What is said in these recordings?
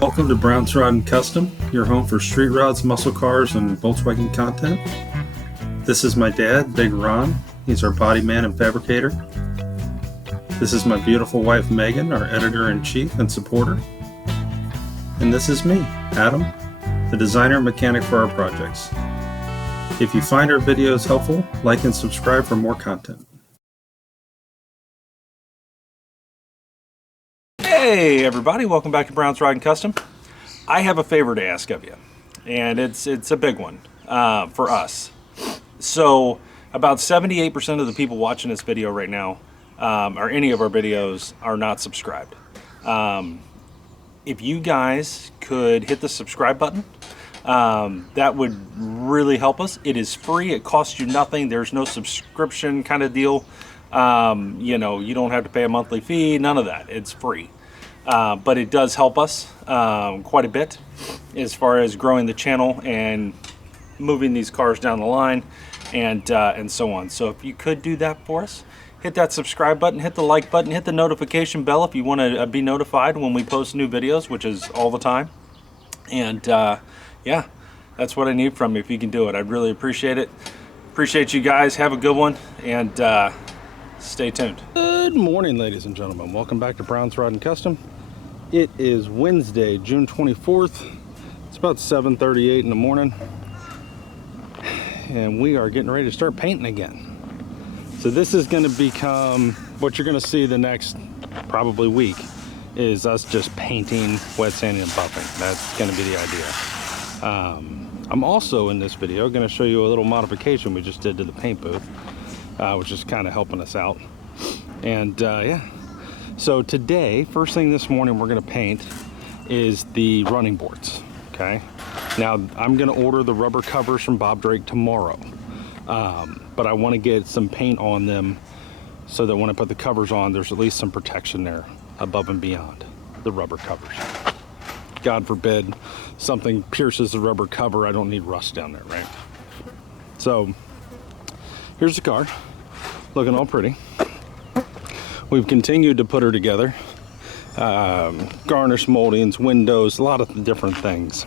Welcome to Brown's Rod and Custom, your home for street rods, muscle cars, and Volkswagen content. This is my dad, Big Ron. He's our body man and fabricator. This is my beautiful wife, Megan, our editor-in-chief and supporter. And this is me, Adam, the designer and mechanic for our projects. If you find our videos helpful, like and subscribe for more content. Hey everybody, welcome back to Brown's Rod and Custom. I have a favor to ask of you, and it's a big one for us. So about 78% of the people watching this video right now, or any of our videos, are not subscribed. If you guys could hit the subscribe button, that would really help us. It is free, it costs you nothing, there's no subscription kind of deal. You know, you don't have to pay a monthly fee, none of that, it's free. But it does help us quite a bit as far as growing the channel and moving these cars down the line and so on. So if you could do that for us, hit that subscribe button, hit the like button, hit the notification bell if you want to be notified when we post new videos, which is all the time. And yeah, that's what I need from you if you can do it. I'd really appreciate it. Appreciate you guys. Have a good one, and stay tuned. Good morning, ladies and gentlemen. Welcome back to Brown's Rod and Custom. It is Wednesday, June 24th. It's about 7:38 in the morning, and we are getting ready to start painting again. So this is going to become what you're going to see the next probably week, is us just painting, wet sanding, and buffing. That's going to be the idea. I'm also in this video going to show you a little modification we just did to the paint booth, which is kind of helping us out. And yeah, so today, first thing this morning we're going to paint is the running boards. Okay, now I'm going to order the rubber covers from Bob Drake tomorrow, but I want to get some paint on them so that when I put the covers on, there's at least some protection there above and beyond the rubber covers. God forbid something pierces the rubber cover, I don't need rust down there, right? So here's the car, looking all pretty. We've continued to put her together. Garnish moldings, windows, a lot of different things.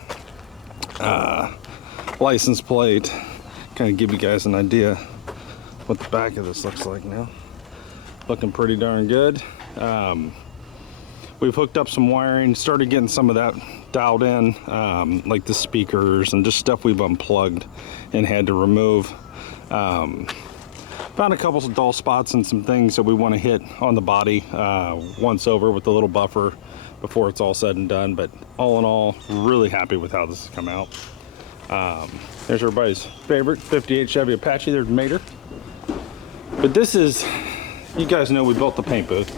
License plate, kind of give you guys an idea what the back of this looks like now. Looking pretty darn good. We've hooked up some wiring, started getting some of that dialed in, like the speakers and just stuff we've unplugged and had to remove. Found a couple of dull spots and some things that we want to hit on the body once over with a little buffer before it's all said and done. But all in all, really happy with how this has come out. There's everybody's favorite 58 Chevy Apache. There's Mater. But this is, you guys know we built the paint booth.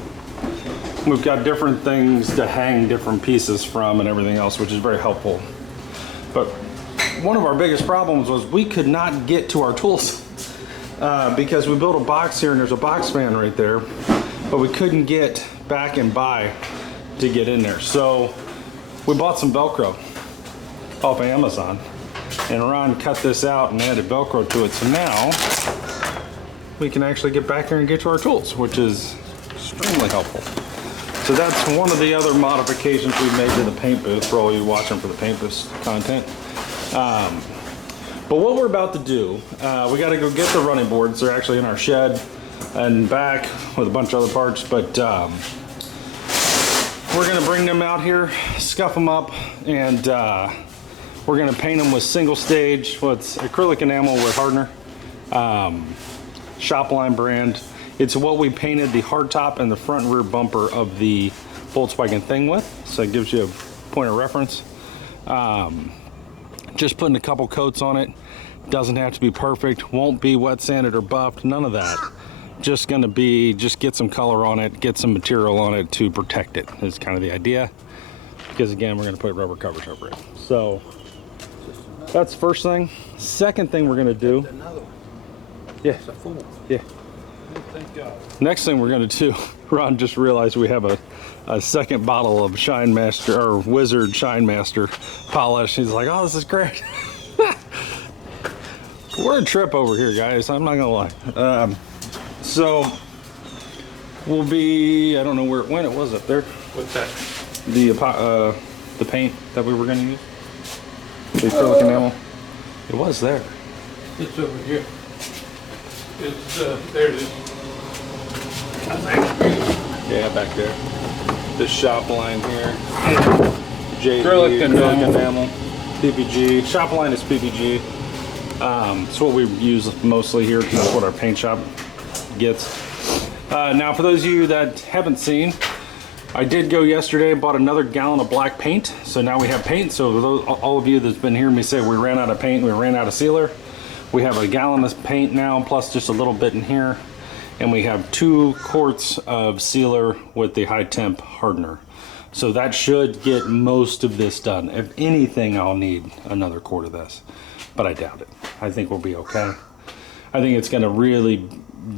We've got different things to hang different pieces from and everything else, which is very helpful. But one of our biggest problems was we could not get to our tools. Because we built a box here and there's a box fan right there, but we couldn't get back and by to get in there. So we bought some Velcro off of Amazon, and Ron cut this out and added Velcro to it. So now we can actually get back there and get to our tools, which is extremely helpful. So that's one of the other modifications we made to the paint booth for all you watching for the paint booth content. But what we're about to do, we got to go get the running boards. They're actually in our shed and back with a bunch of other parts, but we're going to bring them out here, scuff them up, and we're going to paint them with single stage, what's acrylic enamel with hardener, Shopline brand. It's what we painted the hardtop and the front and rear bumper of the Volkswagen thing with, so it gives you a point of reference. Just putting a couple coats on it. Doesn't have to be perfect, won't be wet sanded or buffed, none of that. Just gonna be, just get some color on it, get some material on it to protect it, is kind of the idea. Because again, we're gonna put rubber covers over it. So that's the first thing. Second thing we're gonna do. Yeah, yeah. Next thing we're gonna do, Ron just realized we have a second bottle of Shine Master, or Wizard Shine Master polish. He's like, oh, this is great. We're a trip over here, guys, I'm not gonna lie. So we'll be, I don't know where it went, it was up there. What's that? The the paint that we were going to use? The acrylic enamel? It was there. It's over here. It's, there it is. Yeah, back there. This shop line here. JD, Acrylic enamel. PPG. Shop line is PPG. It's what we use mostly here because that's what our paint shop gets. Now, for those of you that haven't seen, I did go yesterday and bought another gallon of black paint. So now we have paint. So those, all of you that's been hearing me say we ran out of paint, we ran out of sealer, we have a gallon of paint now, plus just a little bit in here. And we have 2 quarts of sealer with the high temp hardener. So that should get most of this done. If anything, I'll need another quart of this, but I doubt it. I think we'll be okay. I think it's gonna really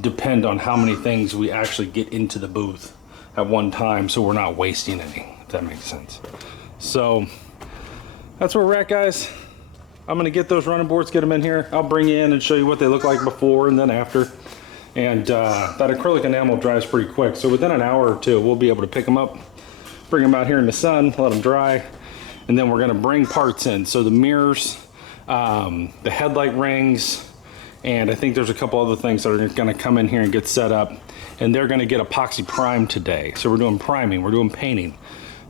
depend on how many things we actually get into the booth at one time, so we're not wasting any, if that makes sense. So that's where we're at, guys. I'm gonna get those running boards, get them in here. I'll bring you in and show you what they look like before and then after. And that acrylic enamel dries pretty quick. So within an hour or 2, we'll be able to pick them up, bring them out here in the sun, let them dry. And then we're gonna bring parts in. So the mirrors, the headlight rings, and I think there's a couple other things that are gonna come in here and get set up. And they're gonna get epoxy primed today. So we're doing priming, we're doing painting.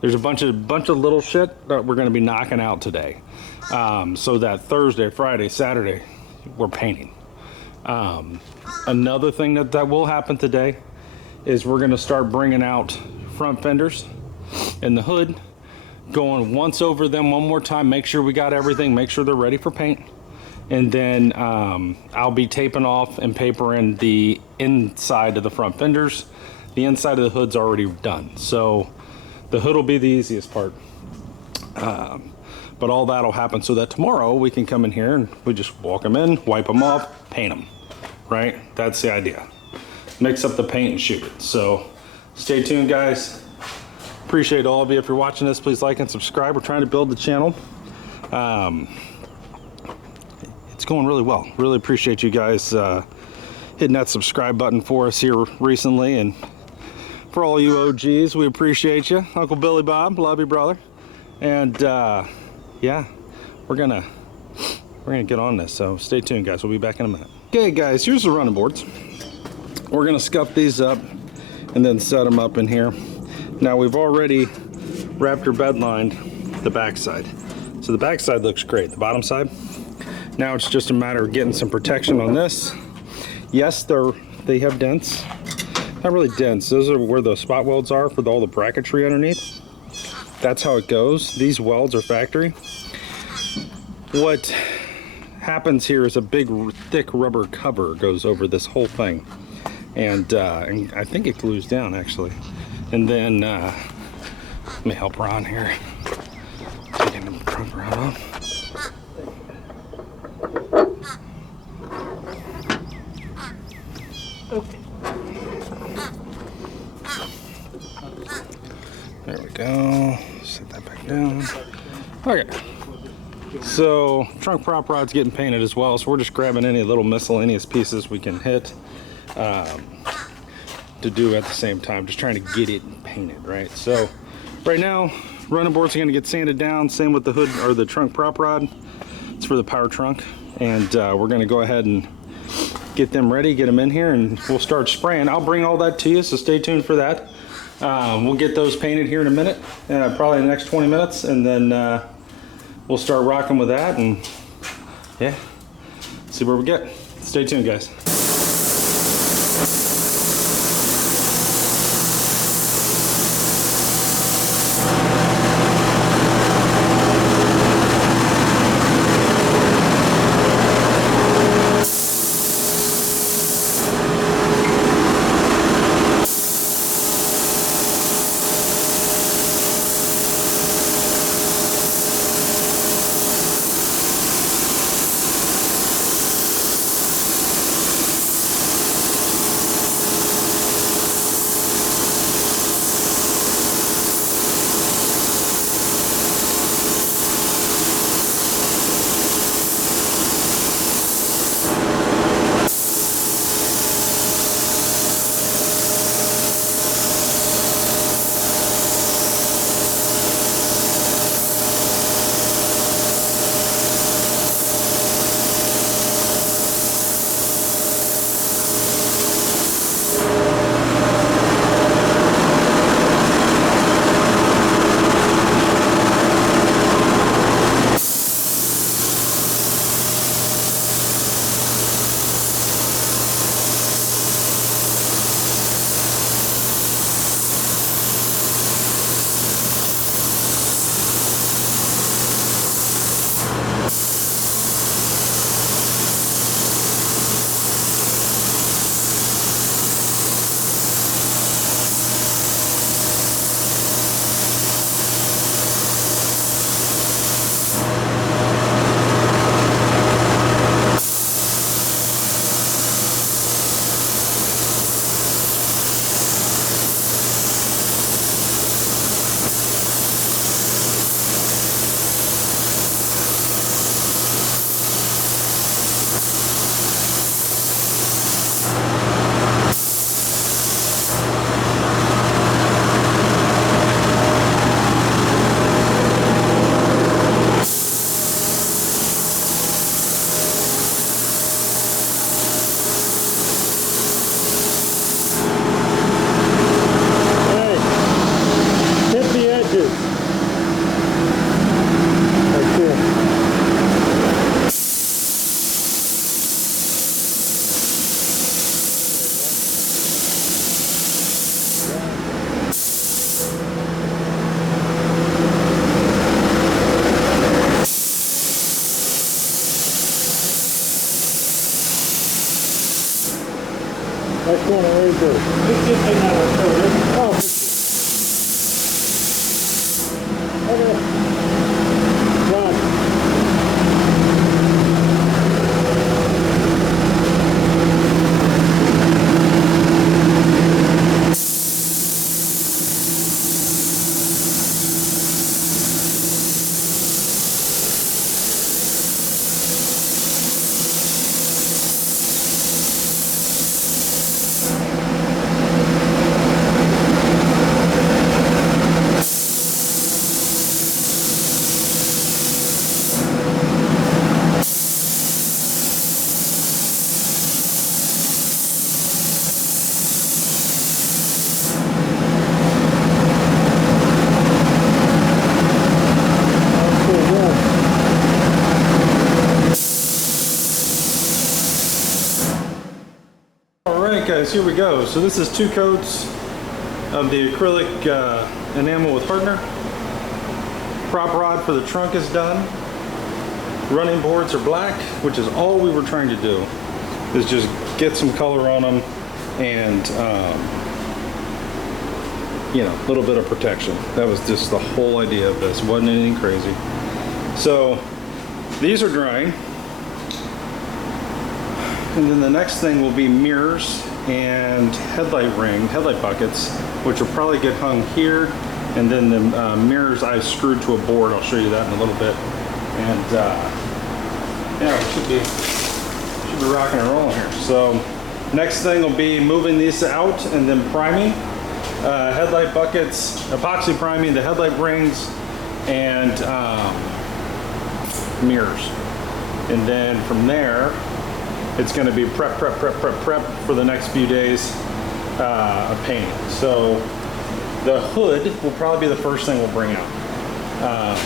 There's a bunch of little shit that we're gonna be knocking out today. So that Thursday, Friday, Saturday, we're painting. Another thing that will happen today is we're gonna start bringing out front fenders and the hood, going once over them one more time, make sure we got everything, make sure they're ready for paint. And then I'll be taping off and papering the inside of the front fenders. The inside of the hood's already done. So the hood will be the easiest part. But all that'll happen so that tomorrow we can come in here and we just walk them in, wipe them off, paint them, right? That's the idea. Mix up the paint and shoot it. So stay tuned, guys. Appreciate all of you. If you're watching this, please like and subscribe. We're trying to build the channel. It's going really well. Really appreciate you guys hitting that subscribe button for us here recently. And for all you OGs, we appreciate you. Uncle Billy Bob, love you, brother. And yeah, we're gonna get on this, so stay tuned, guys. We'll be back in a minute. Okay, guys, here's the running boards. We're gonna scuff these up and then set them up in here. Now we've already wrapped or bed lined the back side, so the back side looks great. The bottom side, now it's just a matter of getting some protection on this. Yes, they have dents. Not really dents. Those are where the spot welds are for all the bracketry underneath. That's how it goes. These welds are factory. What happens here is a big thick rubber cover goes over this whole thing, and I think it glues down actually. And then let me help Ron here. Getting the front rod off. Okay. There we go. Set that back down. Okay. So trunk prop rod's getting painted as well. So we're just grabbing any little miscellaneous pieces we can hit to do at the same time. Just trying to get it painted, right? So right now, running boards are going to get sanded down. Same with the hood or the trunk prop rod. It's for the power trunk, and we're going to go ahead and get them ready, get them in here, and we'll start spraying. I'll bring all that to you, so stay tuned for that. We'll get those painted here in a minute, probably in the next 20 minutes, and then we'll start rocking with that, and yeah, see where we get. Stay tuned, guys. That corner right there. Let's just take that right there. Oh, okay. Done. Alright guys, here we go. So this is 2 coats of the acrylic enamel with hardener. Prop rod for the trunk is done. Running boards are black, which is all we were trying to do, is just get some color on them and you know, a little bit of protection. That was just the whole idea of this. Wasn't anything crazy. So these are drying. And then the next thing will be mirrors and headlight buckets, which will probably get hung here. And then the mirrors I screwed to a board. I'll show you that in a little bit. And yeah, we should be rocking and rolling here. So next thing will be moving these out and then priming. Headlight buckets, epoxy priming the headlight rings, and mirrors. And then from there, it's going to be prep for the next few days of painting. So the hood will probably be the first thing we'll bring out.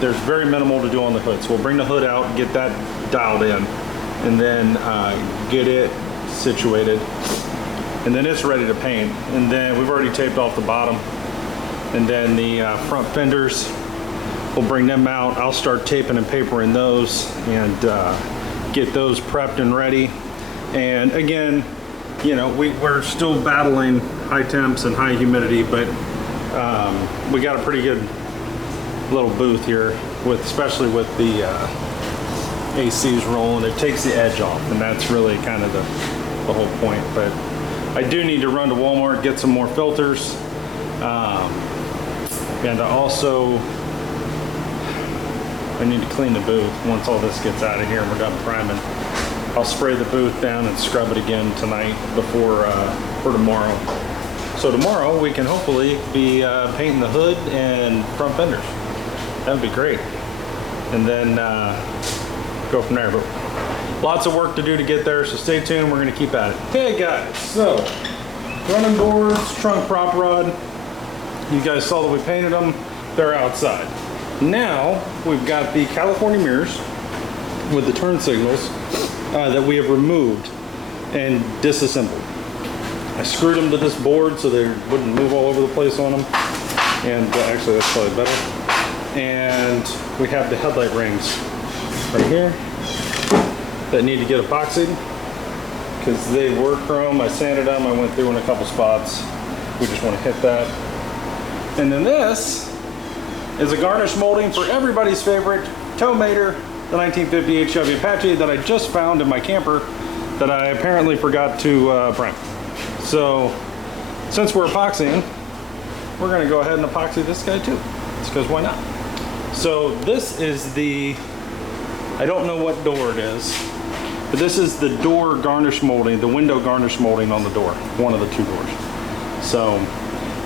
There's very minimal to do on the hood. So we'll bring the hood out, get that dialed in, and then get it situated. And then it's ready to paint. And then we've already taped off the bottom. And then the front fenders, we'll bring them out. I'll start taping and papering those and get those prepped and ready. And again, you know, we're still battling high temps and high humidity, but we got a pretty good little booth here, especially with the ACs rolling. It takes the edge off, and that's really kind of the whole point. But I do need to run to Walmart, get some more filters, and also I need to clean the booth once all this gets out of here and we're done priming. I'll spray the booth down and scrub it again tonight before for tomorrow. So tomorrow we can hopefully be painting the hood and front fenders. That would be great. And then go from there. But lots of work to do to get there, so stay tuned. We're going to keep at it. Hey guys, so running boards, trunk prop rod. You guys saw that we painted them. They're outside. Now we've got the California mirrors with the turn signals that we have removed and disassembled. I screwed them to this board so they wouldn't move all over the place on them. And actually that's probably better. And we have the headlight rings right here that need to get epoxied because they were chrome. I sanded them, I went through in a couple spots. We just want to hit that. And then this is a garnish molding for everybody's favorite tow mater, the 1958 Chevy Apache that I just found in my camper that I apparently forgot to prime. So since we're epoxying, we're going to go ahead and epoxy this guy too. It's because why not? So this is the, I don't know what door it is, but this is the door garnish molding, the window garnish molding on the door, one of the 2 doors. So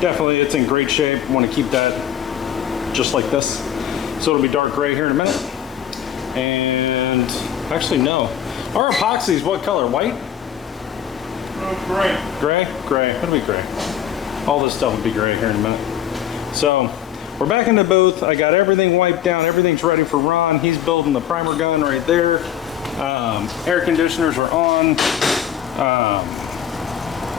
definitely it's in great shape. Want to keep that just like this. So it'll be dark gray here in a minute. And actually no. Our epoxy is what color? White? Gray. Gray? Gray. It'll be gray. All this stuff will be gray here in a minute. So we're back in the booth. I got everything wiped down. Everything's ready for Ron. He's building the primer gun right there. Air conditioners are on.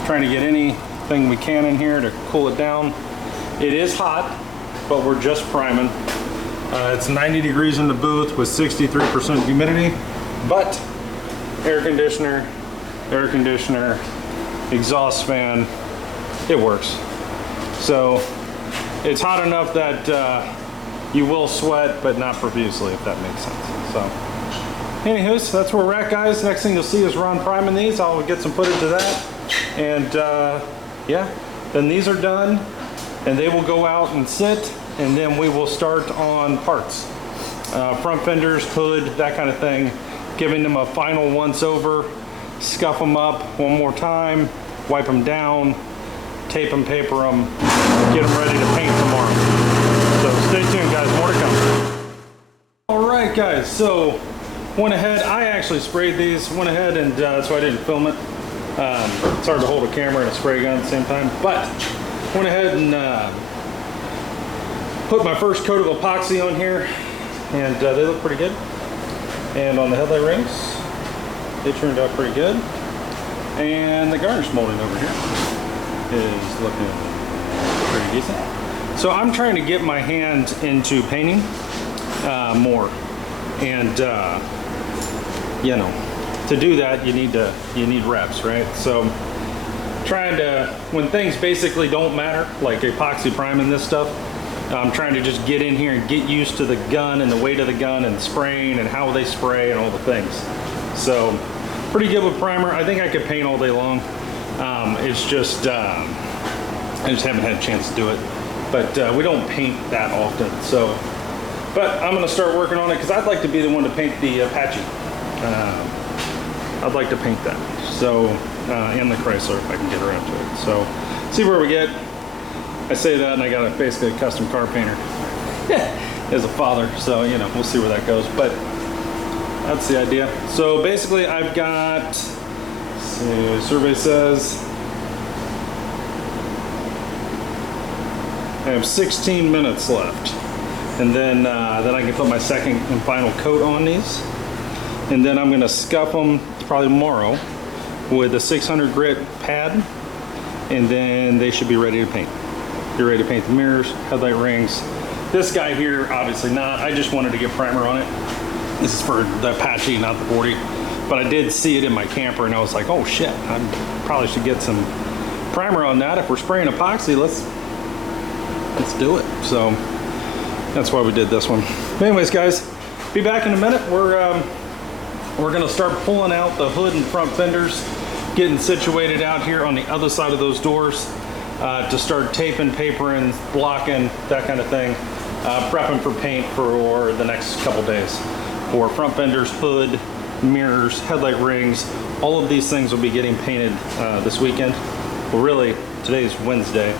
Trying to get anything we can in here to cool it down. It is hot, but we're just priming. It's 90 degrees in the booth with 63% humidity, but air conditioner, exhaust fan, it works. So it's hot enough that you will sweat, but not profusely, if that makes sense. So anywho, so that's where we're at, guys. Next thing you'll see is Ron priming these. I'll get some footage of that. And yeah, then these are done and they will go out and sit, and then we will start on parts. Front fenders, hood, that kind of thing. Giving them a final once over, scuff them up one more time, wipe them down, tape them, paper them, get them ready to paint tomorrow. So stay tuned, guys, more to come. All right, guys, so went ahead, I actually sprayed these, went ahead and that's why I didn't film it. It's hard to hold a camera and a spray gun at the same time, but went ahead and put my first coat of epoxy on here, and they look pretty good. And on the headlight rings, they turned out pretty good. And the garnish molding over here is looking pretty decent. So I'm trying to get my hand into painting more. And you know, to do that, you need reps, right? So trying to, when things basically don't matter, like epoxy priming this stuff, I'm trying to just get in here and get used to the gun and the weight of the gun and spraying and how they spray and all the things. So pretty good with primer. I think I could paint all day long. It's just, I just haven't had a chance to do it. But we don't paint that often. So, but I'm gonna start working on it because I'd like to be the one to paint the Apache. I'd like to paint that. So, and the Chrysler if I can get around to it. So, see where we get. I say that and I got basically a custom car painter as a father, so you know, we'll see where that goes, but that's the idea. So basically I've got, let's see, survey says I have 16 minutes left, and then I can put my second and final coat on these, and then I'm going to scuff them probably tomorrow with a 600 grit pad, and then they should be ready to paint. Get ready to paint the mirrors, headlight rings. This guy here, obviously not. I just wanted to get primer on it. This is for the Apache, not the 40. But I did see it in my camper and I was like, oh shit, I probably should get some primer on that. If we're spraying epoxy, let's do it. So that's why we did this one. But anyways, guys, be back in a minute. We're gonna start pulling out the hood and front fenders, getting situated out here on the other side of those doors. To start taping, papering, blocking, that kind of thing. Prepping for paint for the next couple days. For front fenders, hood, mirrors, headlight rings, all of these things will be getting painted this weekend. Well, really, today's Wednesday.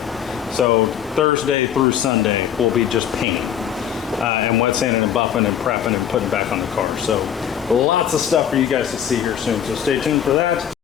So Thursday through Sunday will be just painting. And wet sanding and buffing and prepping and putting back on the car. So lots of stuff for you guys to see here soon. So stay tuned for that.